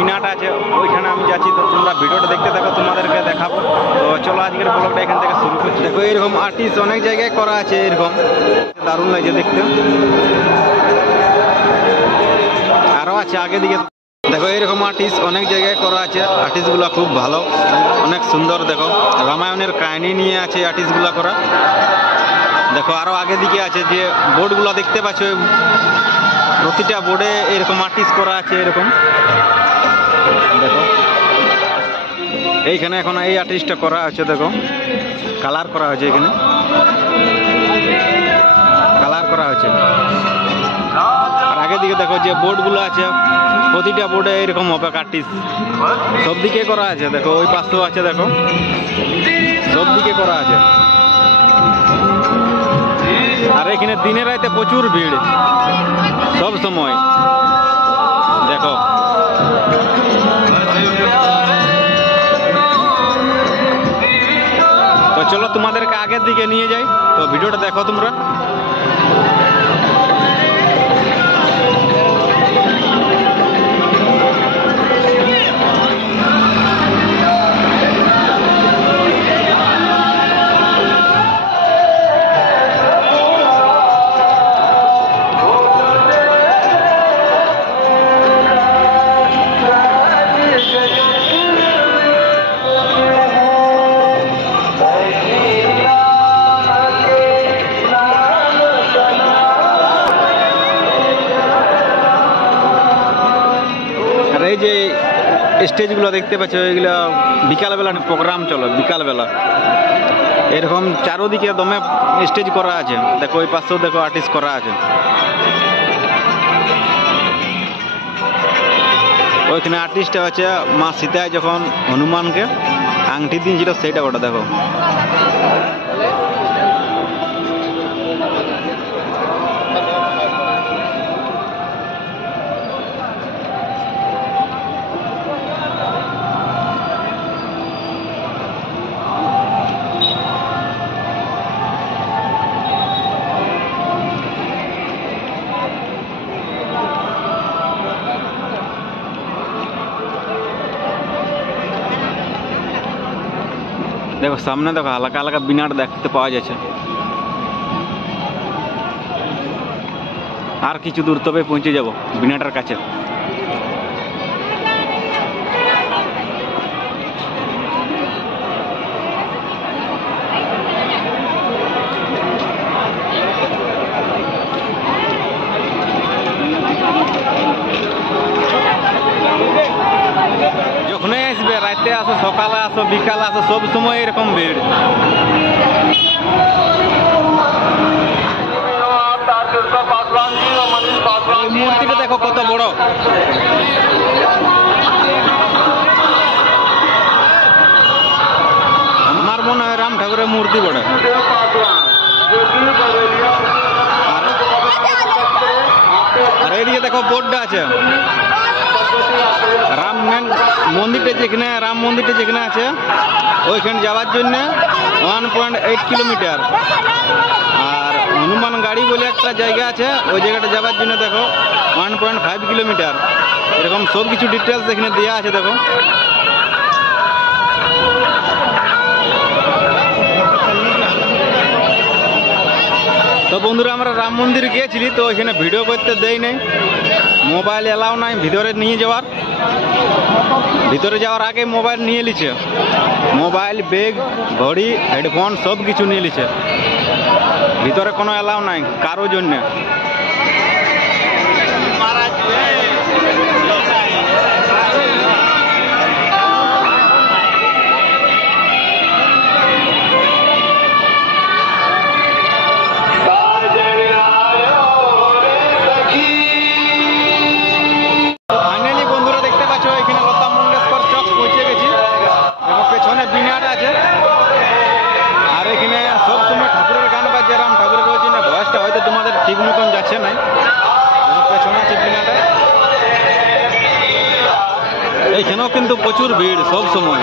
বিনাটা আছে ওইখানে আমি যাচ্ছি। তো তোমরা ভিডিওটা দেখতে থাকো, তোমাদেরকে দেখাবো। তো চলো আজকের ব্লগটা এখান থেকে শুরু করছি। দেখো এরকম আর্টিস্ট অনেক জায়গায় করা আছে, এরকম দারুণ লাগছে দেখতে। আরও আছে আগে দিকে। দেখো এরকম আর্টিস্ট অনেক জায়গায় করা আছে, আর্টিস্টগুলো খুব ভালো, অনেক সুন্দর। দেখো রামায়ণের কাহিনী নিয়ে আছে আর্টিস্টগুলো করা। দেখো আরও আগে দিকে আছে যে বোর্ডগুলো দেখতে পাচ্ছ, প্রতিটা বোর্ডে এরকম আর্টিস্ট করা আছে এরকম। দেখো এইখানে এখন এই আর্টিস্টটা করা আছে, দেখো কালার করা হয়েছে, এখানে কালার করা হয়েছে। আর আগের দিকে দেখো যে বোর্ডগুলো আছে, প্রতিটা বোর্ডে এরকম হবে আর্টিস্ট, সব দিকে করা আছে। দেখো ওই পাশেও আছে, দেখো সব দিকে করা আছে। আর এখানে দিনের রাতে প্রচুর ভিড় সব সময়। দেখো তো চলো তোমাদেরকে আগের দিকে নিয়ে যাই, তো ভিডিওটা দেখো তোমরা। এই যে স্টেজগুলো দেখতে পাচ্ছ, এগুলো বিকালবেলা প্রোগ্রাম চলে, বিকালবেলা এরকম চারোদিকে দমে স্টেজ করা আছে। দেখো ওই পাশেও দেখো আর্টিস্ট করা আছে। ওইখানে আর্টিস্টটা হচ্ছে মা সীতায় যখন হনুমানকে আংটি দিয়েছিল সেইটা, ওটা দেখো। দেখো সামনে দেখো হালকা হালকা বিনাট দেখতে পাওয়া যাচ্ছে। আর কিছু দূর তবে পৌঁছে যাব বিনাটার কাছে। যখনই আসবে, রাতে আসো, সকালে আসো, বিকালে আসো, সব সময় এরকম ভিড়। মূর্তিটা দেখো কত বড়। আমার মনে হয় রাম ঠাকুরের মূর্তি বড়। আর এইদিকে দেখো বোর্ডটা আছে, রাম মেন মন্দিরটা যেখানে, রাম মন্দিরটা যেখানে আছে ওইখানে যাওয়ার জন্য 1.8 কিলোমিটার। আর হনুমান গাড়ি বলে একটা জায়গা আছে, ওই জায়গাটা যাওয়ার জন্য দেখো 1.5 কিলোমিটার। এরকম সব কিছু ডিটেলস এখানে দেওয়া আছে। দেখো তো বন্ধুরা আমরা রাম মন্দির গিয়েছিলি, তো ওইখানে ভিডিও করতে দেই নাই, মোবাইল এলাও নাই ভিতরে নিয়ে যাওয়ার। ভিতরে যাওয়ার আগে মোবাইল নিয়ে নিছে, মোবাইল, ব্যাগ, ঘড়ি, হেডফোন সব কিছু নিয়ে নিছে। ভিতরে কোনো এলাও নাই কারোর জন্য। ঠিক মতন যাচ্ছে না, পেছনে আছে কিনাটা। এইখানেও কিন্তু প্রচুর ভিড় সব সময়।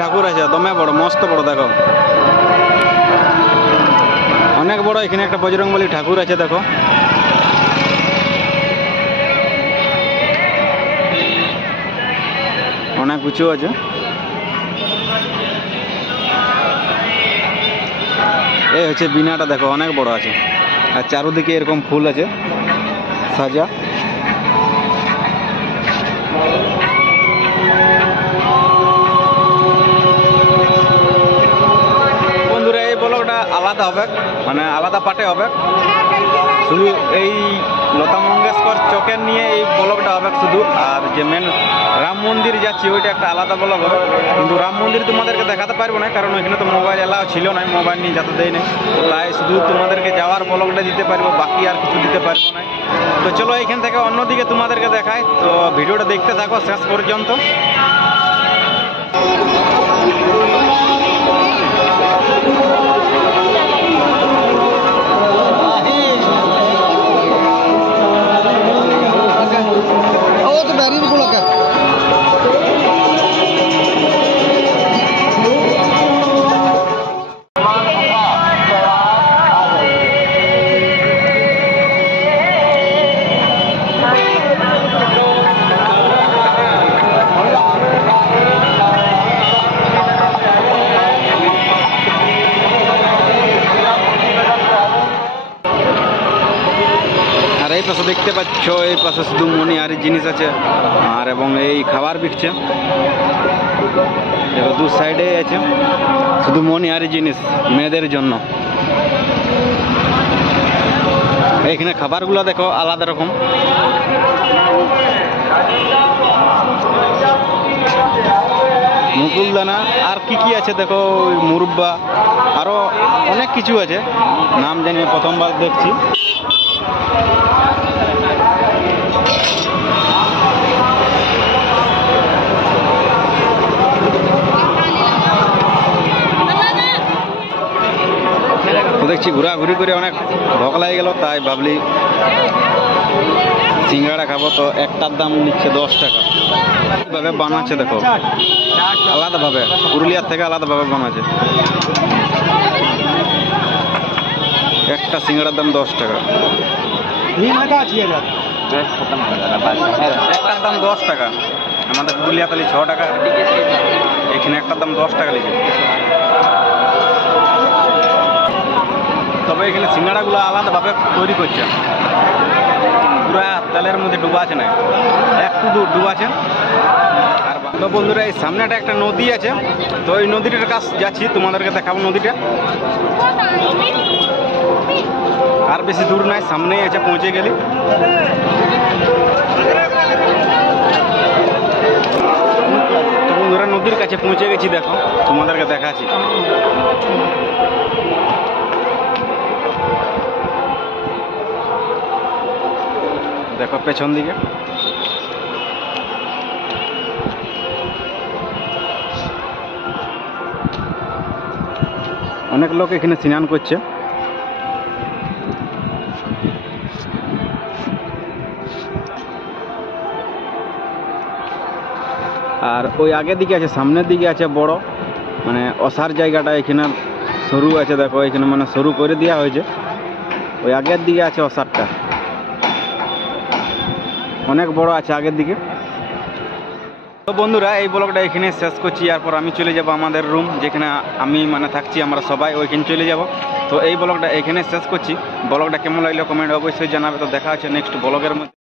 ঠাকুর আছে, দমে বড়, মস্ত বড়। দেখো অনেক বড়। এখানে একটা বজরংবলী ঠাকুর আছে, দেখো অনেক উঁচু আছে। এই হচ্ছে বিনাটা, দেখো অনেক বড় আছে। আর চারোদিকে এরকম ফুল আছে সাজা। বন্ধুরা এই ব্লগটা আলাদা হবে, মানে আলাদা পার্টে হবে। শুধু এই লতা মঙ্গেশকর চকের নিয়ে এই ব্লগটা হবে শুধু। আর যে মেন রাম মন্দির যাচ্ছি ওইটা একটা আলাদা ব্লগ হবে। কিন্তু রাম মন্দির তোমাদেরকে দেখাতে পারবো না, কারণ ওইখানে তো মোবাইল এলাও ছিল না, মোবাইল নিয়ে যেতে দেয় না। তাই শুধু তোমাদেরকে যাওয়ার ব্লগটা দিতে পারবো, বাকি আর কিছু দিতে পারবো না। তো চলো এইখান থেকে অন্যদিকে তোমাদেরকে দেখাই। তো ভিডিওটা দেখতে থাকো শেষ পর্যন্ত। এই পাশে দেখতে পাচ্ছ, এই পাশে শুধু মনিহারি জিনিস আছে আর এবং এই খাবার বিকছে। দেখো দু সাইডে আছে শুধু মনিহারি জিনিস মেয়েদের জন্য। এইখানে খাবারগুলো দেখো আলাদা রকম। মুকুলদানা আর কি কি আছে দেখো, মুরব্বা আরো অনেক কিছু আছে, নাম জানি প্রথমবার দেখছি। তো দেখছি ঘোরাঘুরি করে অনেক ভোক লাগে গেল, তাই ভাবলি সিঙ্গাড়া খাবো। তো একটার দাম নিচ্ছে 10 টাকা। ভাবে বানাচ্ছে দেখো আলাদাভাবে, পুরুলিয়ার থেকে আলাদাভাবে বানাচ্ছে। একটা সিঙ্গাড়ার দাম 10 টাকা, একটার দাম 10 টাকা। আমাদের পুরুলিয়া তাহলে 6 টাকা, এখানে একটার দাম 10 টাকা লিখে। তবে এখানে সিঙ্গাড়াগুলো আলাদাভাবে তৈরি করছে, পুরা তেলের মধ্যে ডুবা আছে না, একটু ডুবা আছে। আর তো বন্ধুরা এই সামনেটা একটা নদী আছে, তো এই নদীটার কাছে যাচ্ছি, তোমাদেরকে দেখাবো নদীটা। আর বেশি দূর নাই, সামনেই আছে, পৌঁছে গেলি। তো বন্ধুরা নদীর কাছে পৌঁছে গেছি, দেখো তোমাদেরকে দেখাচ্ছি। দেখো পেছন দিকে অনেক লোক এখানে স্নান করছে। আর ওই আগের দিকে আছে, সামনের দিকে আছে বড়, মানে অসার জায়গাটা এখানে সরু আছে। দেখো এখানে মানে সরু করে দেওয়া হয়েছে, ওই আগের দিকে আছে অসারটা, অনেক বড় আছে আগের দিকে। তো বন্ধুরা এই ব্লগটা এখানে শেষ করছি। এরপর আমি চলে যাব আমাদের রুম, যেখানে আমি মানে থাকছি, আমরা সবাই ওইখানে চলে যাব। তো এই ব্লগটা এখানে শেষ করছি। ব্লগটা কেমন লাগলো কমেন্ট অবশ্যই জানাবে। তো দেখা হচ্ছে নেক্সট ব্লগের মধ্যে।